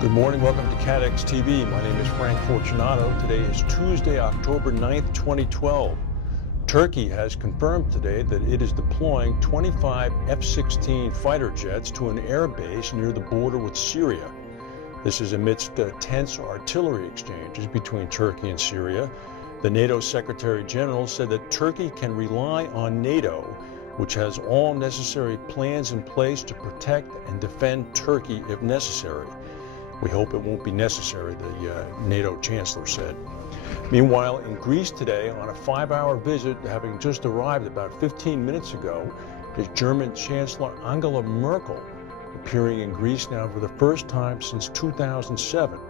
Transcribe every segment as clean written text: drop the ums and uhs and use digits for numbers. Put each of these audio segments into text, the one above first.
Good morning, welcome to CATEX TV. My name is Frank Fortunato. Today is Tuesday, October 9th, 2012. Turkey has confirmed today that it is deploying 25 F-16 fighter jets to an air base near the border with Syria. This is amidst tense artillery exchanges between Turkey and Syria. The NATO Secretary General said that Turkey can rely on NATO, which has all necessary plans in place to protect and defend Turkey if necessary. We hope it won't be necessary, the NATO Chancellor said. Meanwhile, in Greece today, on a 5-hour visit, having just arrived about 15 minutes ago, is German Chancellor Angela Merkel, appearing in Greece now for the first time since 2007.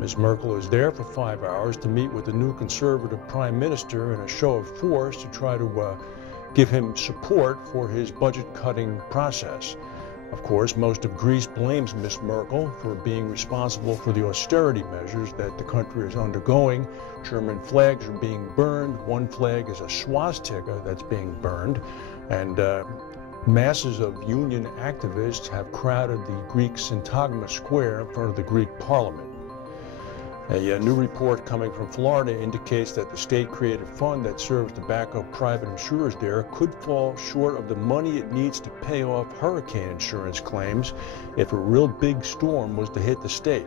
Ms. Merkel is there for 5 hours to meet with the new conservative prime minister in a show of force to try to give him support for his budget-cutting process. Of course, most of Greece blames Ms. Merkel for being responsible for the austerity measures that the country is undergoing. German flags are being burned. One flag is a swastika that's being burned. And masses of union activists have crowded the Greek Syntagma Square in front of the Greek parliament. A new report coming from Florida indicates that the state-created fund that serves to back up private insurers there could fall short of the money it needs to pay off hurricane insurance claims if a real big storm was to hit the state.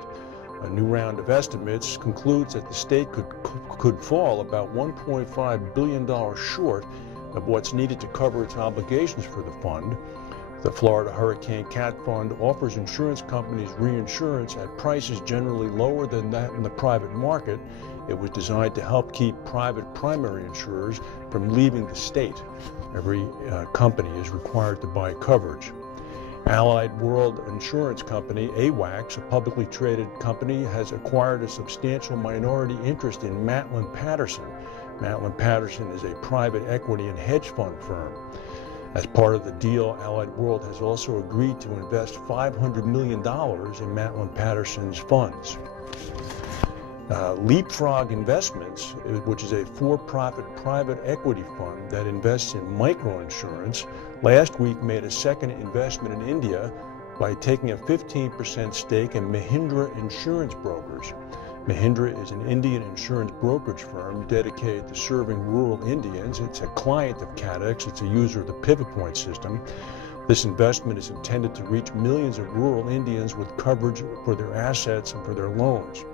A new round of estimates concludes that the state could fall about $1.5 billion short of what's needed to cover its obligations for the fund. The Florida Hurricane Cat Fund offers insurance companies reinsurance at prices generally lower than that in the private market. It was designed to help keep private primary insurers from leaving the state. Every company is required to buy coverage. Allied World Insurance Company, AWACS, a publicly traded company, has acquired a substantial minority interest in Matlin Patterson. Matlin Patterson is a private equity and hedge fund firm. As part of the deal, Allied World has also agreed to invest $500 million in Matlin Patterson's funds. Leapfrog Investments, which is a for-profit private equity fund that invests in microinsurance, last week made a second investment in India by taking a 15% stake in Mahindra Insurance Brokers. Mahindra is an Indian insurance brokerage firm dedicated to serving rural Indians. It's a client of CATEX. It's a user of the Pivot Point system. This investment is intended to reach millions of rural Indians with coverage for their assets and for their loans.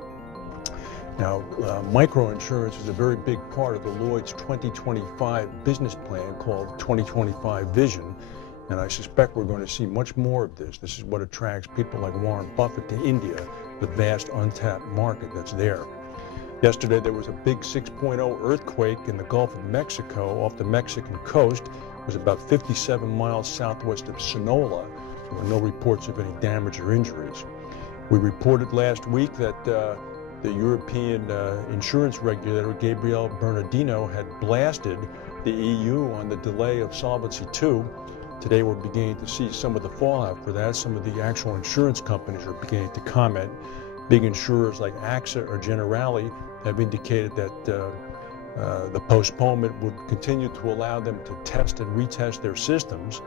Now, microinsurance is a very big part of the Lloyd's 2025 business plan called 2025 Vision, and I suspect we're going to see much more of this. This is what attracts people like Warren Buffett to India, the vast untapped market that's there. Yesterday there was a big 6.0 earthquake in the Gulf of Mexico off the Mexican coast. It was about 57 miles southwest of Sonora. There were no reports of any damage or injuries. We reported last week that the European insurance regulator Gabriele Bernardino had blasted the EU on the delay of Solvency II. Today we're beginning to see some of the fallout for that. Some of the actual insurance companies are beginning to comment. Big insurers like AXA or Generali have indicated that the postponement would continue to allow them to test and retest their systems.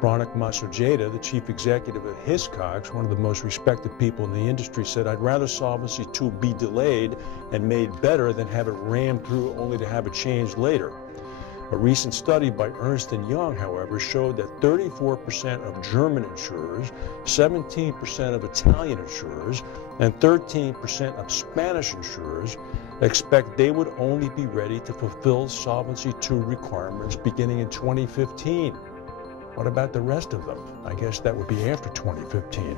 Bronek Masojeda, the chief executive at Hiscox, one of the most respected people in the industry, said, "I'd rather Solvency II be delayed and made better than have it rammed through only to have it changed later." A recent study by Ernst & Young, however, showed that 34% of German insurers, 17% of Italian insurers, and 13% of Spanish insurers expect they would only be ready to fulfill Solvency II requirements beginning in 2015. What about the rest of them? I guess that would be after 2015.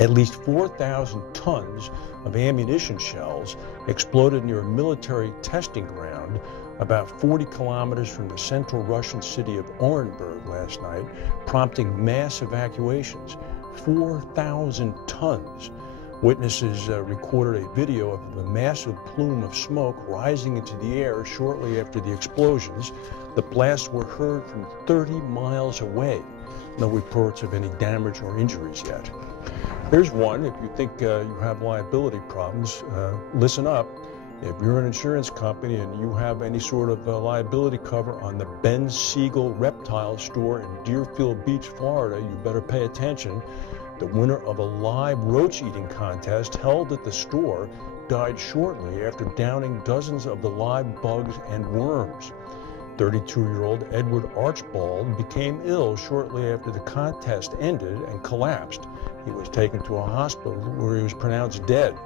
At least 4,000 tons of ammunition shells exploded near a military testing ground about 40 kilometers from the central Russian city of Orenburg last night, prompting mass evacuations. 4,000 tons. Witnesses recorded a video of a massive plume of smoke rising into the air shortly after the explosions. The blasts were heard from 30 miles away. No reports of any damage or injuries yet. Here's one. If you think you have liability problems, listen up. If you're an insurance company and you have any sort of liability cover on the Ben Siegel reptile store in Deerfield Beach, Florida, you better pay attention. The winner of a live roach eating contest held at the store died shortly after downing dozens of the live bugs and worms. 32-year-old Edward Archibald became ill shortly after the contest ended and collapsed. He was taken to a hospital where he was pronounced dead.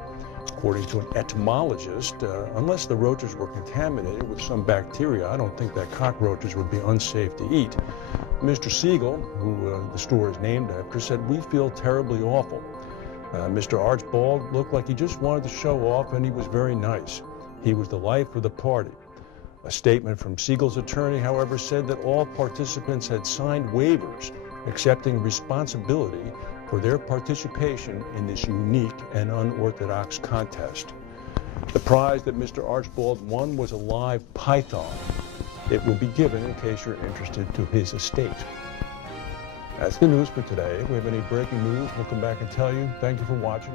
According to an entomologist, unless the roaches were contaminated with some bacteria, I don't think that cockroaches would be unsafe to eat. Mr. Siegel, who the store is named after, said, "We feel terribly awful." Mr. Archibald looked like he just wanted to show off, and he was very nice. He was the life of the party. A statement from Siegel's attorney, however, said that all participants had signed waivers accepting responsibility for their participation in this unique and unorthodox contest. The prize that Mr. Archibald won was a live python. It will be given, in case you're interested, to his estate. That's the news for today. If we have any breaking news, we'll come back and tell you. Thank you for watching.